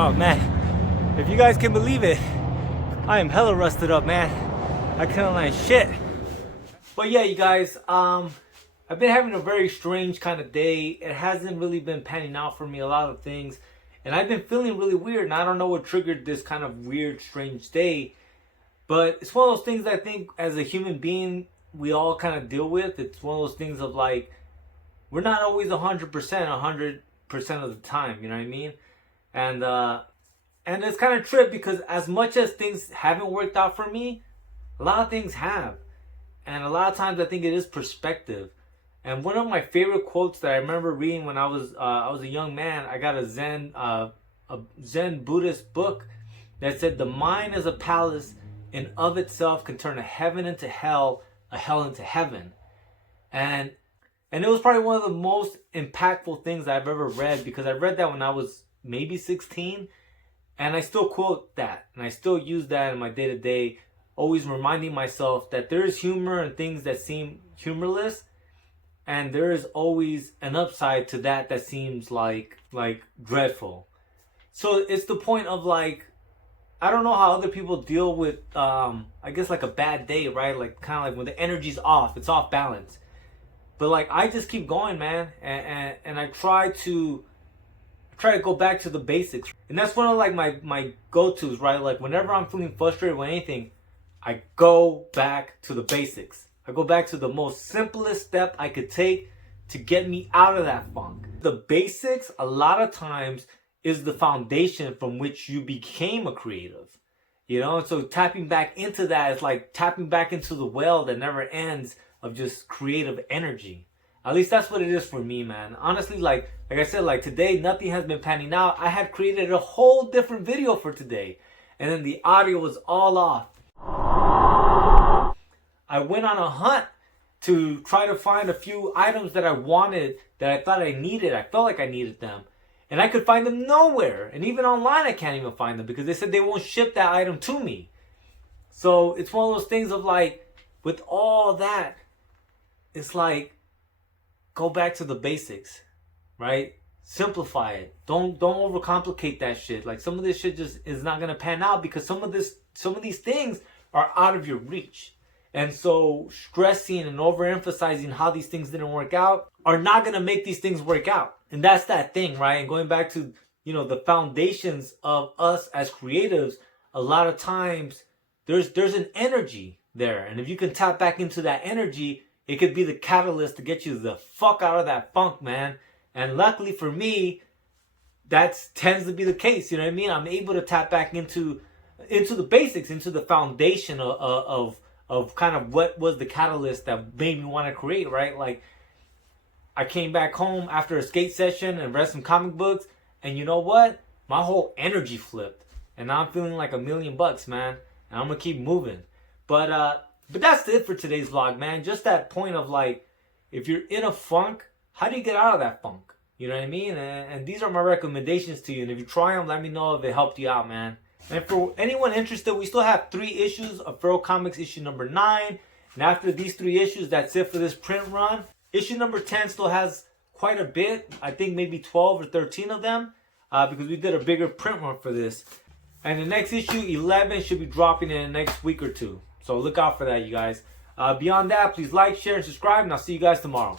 Oh man, if you guys can believe it, I am hella rusted up, man. I couldn't land shit. But yeah, you guys, I've been having a very strange kind of day. It hasn't really been panning out for me, a lot of things. And I've been feeling really weird, and I don't know what triggered this kind of weird, strange day. But it's one of those things I think as a human being, we all kind of deal with. It's one of those things of like, we're not always 100%, 100% of the time, you know what I mean? And it's kind of trip because as much as things haven't worked out for me, a lot of things have. And a lot of times I think it is perspective. And one of my favorite quotes that I remember reading when I was a young man, I got a Zen Buddhist book that said the mind is a palace and of itself can turn a heaven into hell, a hell into heaven. And it was probably one of the most impactful things I've ever read, because I read that when I was maybe 16, and I still quote that, and I still use that in my day-to-day, always reminding myself that there is humor in things that seem humorless, and there is always an upside to that seems like dreadful. So it's the point of like, I don't know how other people deal with I guess like a bad day, right? Like kind of like when the energy's off, it's off balance. But like I just keep going, man, and I try to go back to the basics. And that's one of like my go-tos, right? Like whenever I'm feeling frustrated with anything, I go back to the basics. I go back to the most simplest step I could take to get me out of that funk. The basics a lot of times is the foundation from which you became a creative. You know, and so tapping back into that is like tapping back into the well that never ends of just creative energy. At least that's what it is for me, man. Honestly, like I said, like today, nothing has been panning out. I had created a whole different video for today, and then the audio was all off. I went on a hunt to try to find a few items that I wanted, that I thought I needed. I felt like I needed them. And I could find them nowhere. And even online, I can't even find them because they said they won't ship that item to me. So it's one of those things of like, with all that, it's like, go back to the basics, right? Simplify it. Don't overcomplicate that shit. Like some of this shit just is not gonna pan out because some of these things are out of your reach. And so stressing and overemphasizing how these things didn't work out are not gonna make these things work out. And that's that thing, right? And going back to, you know, the foundations of us as creatives, a lot of times there's an energy there. And if you can tap back into that energy, it could be the catalyst to get you the fuck out of that funk, man. And luckily for me, that tends to be the case. You know what I mean? I'm able to tap back into the basics, into the foundation of kind of what was the catalyst that made me want to create, right? Like, I came back home after a skate session and read some comic books, and you know what? My whole energy flipped, and now I'm feeling like $1,000,000, man. And I'm gonna keep moving. But that's it for today's vlog, man. Just that point of like, if you're in a funk, how do you get out of that funk? You know what I mean? And these are my recommendations to you. And if you try them, let me know if it helped you out, man. And for anyone interested, we still have 3 issues of Feral Comics issue number 9. And after these 3 issues, that's it for this print run. Issue number 10 still has quite a bit. I think maybe 12 or 13 of them. Because we did a bigger print run for this. And the next issue, 11, should be dropping in the next week or 2. So look out for that, you guys. Beyond that, please like, share, and subscribe. And I'll see you guys tomorrow.